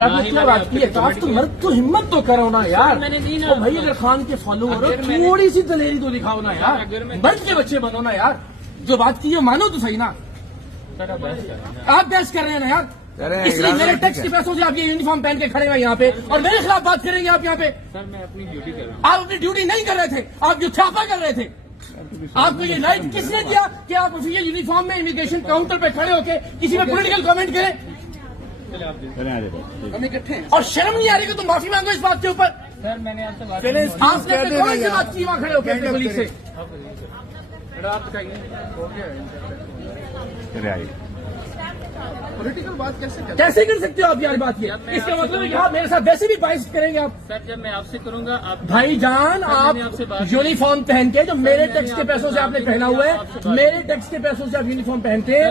बात की है आप तो मर्द तो हिम्मत तो करो ना यार। तो भाई अगर खान के फॉलोअर हो थोड़ी सी दलेरी तो दिखाओ ना यार, मर्द के बच्चे बनो ना यार। जो बात की है मानो तो सही ना। आप बहस कर रहे हैं ना यार, इसलिए मेरे टैक्स के पैसों से आप ये यूनिफॉर्म पहन के खड़े हुए यहाँ पे और मेरे खिलाफ बात करेंगे आप यहाँ पे। सर मैं अपनी ड्यूटी कर रहा हूँ। आप अपनी ड्यूटी नहीं कर रहे थे, आप जो छापा कर रहे थे। आपको ये राइट किसने दिया कि आप ऑफिशियल यूनिफॉर्म में इमिग्रेशन काउंटर पे खड़े होके किसी में पॉलिटिकल कमेंट करें? और शर्म नहीं आ रही कि तुम माफी मांगो इस बात के ऊपर? सर मैंने आपसे बात आपने अपने कौन सी बात की वहाँ खड़े होकर अपने पुलिस से? आप बताइए पॉलिटिकल बात कैसे कर सकते हो आप यार बात ये? इसका मतलब है कि आप मेरे साथ वैसे भी बाइस करेंगे आप। सर जब मैं आपसे करूंगा आप भाईजान आप यूनिफॉर्म पहन के, जो मेरे टैक्स के पैसों से आपने पहना हुआ है, मेरे टैक्स के पैसों से आप यूनिफॉर्म पहनते हैं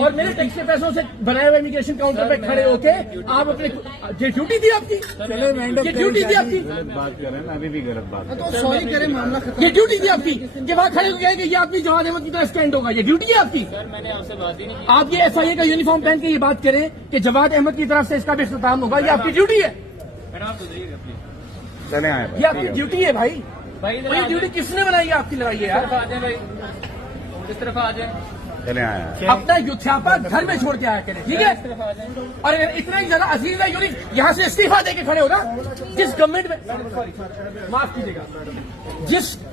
और मेरे टैक्स के पैसों से बनाए हुए इमिग्रेशन काउंटर पे खड़े होके आप अपने, ये ड्यूटी थी आपकी, ये ड्यूटी थी आपकी। बात कर रहे हैं, अभी भी गलत बात तो सॉरी करें, मामला खत्म। ये ड्यूटी थी आपकी कि वहाँ खड़े हो गए कि ये आदमी जवान अहमद की तरह स्टैंड होगा, ये ड्यूटी है आपकी। सर मैंने आपसे बात ही नहीं की। आप ये FIA का यूनिफॉर्म पहन के ये बात करें कि जवाद अहमद की तरफ से इसका भी इख्तिताम होगा, ये आपकी ड्यूटी है। मैडम आप गुजरिएगा प्लीज। चले आए ये आपकी ड्यूटी है भाई। भाई ये ड्यूटी किसने बनाई है आपकी? लगाई है यार। आ जाए भाई, इस तरफ आ जाए, चले आए अपना युथ्यापा घर में छोड़ के आया करें, ठीक है? इस तरफ आ जाए। और अगर इतना ही ज्यादा अजीज है यूनिट, यहाँ से इस्तीफा देके खड़े हो ना। जिस गवर्नमेंट में, माफ कीजिएगा,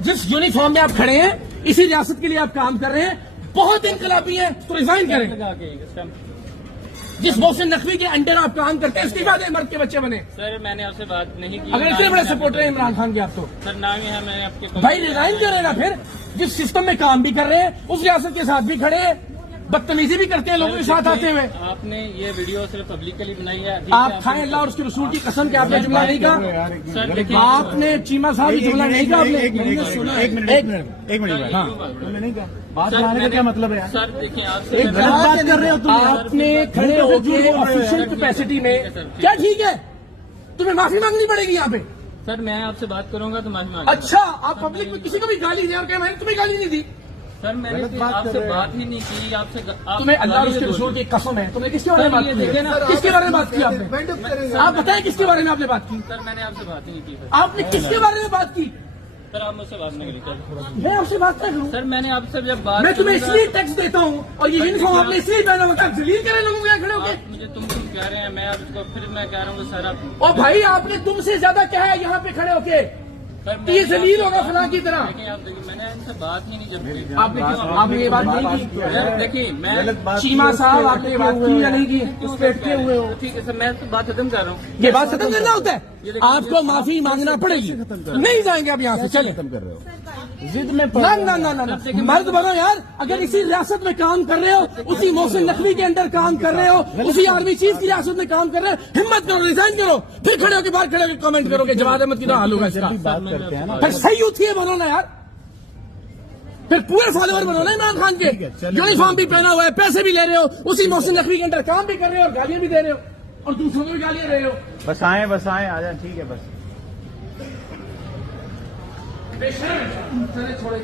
जिस यूनिफॉर्म में आप खड़े हैं, इसी रियासत के लिए आप काम कर रहे हैं, बहुत इनकलाबी है तो रिजाइन करें। लगा के स्टंप। जिस मोहसिन नकवी के अंडर आप काम करते हैं, इस्तीफा दे, मर्द के बच्चे बने। सर मैंने आपसे बात नहीं की। अगर इतने बड़े सपोर्टर हैं इमरान खान के आप तो सर ना ही है, मैंने आपके भाई रिजाइन करें ना। फिर जिस सिस्टम में काम भी कर रहे हैं, उस रियासत के साथ भी खड़े हैं, बदतमीजी भी करते हैं लोगों के साथ आते हुए। आपने ये वीडियो सिर्फ पब्लिकली बनाई है। आप खाएं अल्लाह और उसके रसूल की कसम के आपने जुमला नहीं कहा। सर देखिए, आपने चीमा साहब की जुमला नहीं कहा आपने। एक मिनट हाँ नहीं कहा। बात बनाने का क्या मतलब है यार? सर देखिए आपसे एक गलत बात कर रहे हो तुम। आपने खड़े होके ऑफिशियल कैपेसिटी में, क्या ठीक है? तुम्हें माफी मांगनी पड़ेगी यहाँ पे। सर मैं आपसे बात करूंगा तो माफी मांग। अच्छा, आप पब्लिक में किसी को भी गाली दें और कहें मैंने तुम्हें गाली नहीं दी। सर मैंने आपसे बात ही नहीं की। आपसे तुम्हें अल्लाह और उसके रसूल की कसम है, तुमने किसके बारे में बात की? किसके बारे में बात की आपने? आप बताएं किसके बारे में आपने बात की? सर मैंने आपसे बात ही नहीं की। आपने किसके बारे में बात की? सर आप मुझसे बात नहीं करी। मैं आपसे बात कर रहा हूँ। सर मैंने आपसे जब बात, मैं तुम्हें इसलिए टैक्स देता हूँ और ये यूनिफॉर्म आपने इसलिए पहना होता है, जलील करें लोगों को खड़े होके। मुझे तुम कह रहे हैं, मैं आपको फिर मैं कह रहा हूँ सर आप। और भाई आपने तुमसे ज्यादा क्या है यहाँ पे खड़े होके? ये जलील होगा फलां की तरह। देखिए मैंने इनसे बात ही नहीं जब आपने ये बात नहीं की। देखिए मैं चीमा साहब आपने ये बात की या नहीं की? उस पे अटके हुए हो। ठीक है सर, मैं तो बात खत्म कर रहा हूँ। ये बात खत्म करना होता है, आपको माफी मांगना पड़ेगी। नहीं जाएंगे आप यहाँ से, चले। खत्म कर रहे हो जिद में ना मर्द बनो यार। अगर इसी रियासत में काम कर रहे हो, उसी मोहसिन नकवी के अंदर काम कर रहे हो, उसी आर्मी चीफ की रियासत में काम कर रहे हो, हिम्मत करो, रिजाइन करो, फिर खड़े होकर बाहर खड़े होकर कमेंट करो कि जवाद अहमद की तरह हाल होगा इसका। बात करते हैं ना, फिर सही यूथ ही बनो ना यार, फिर पूरे फॉलोअर बनो ना इमरान खान के। यूनिफॉर्म भी पहना हुआ है, पैसे भी ले रहे हो, उसी मोहसिन नकवी के अंदर काम भी कर रहे हो और गालियां भी दे रहे हो और दूसरों को भी गालियां दे रहे हो। बस आए आ जाए, ठीक है बस। छोड़े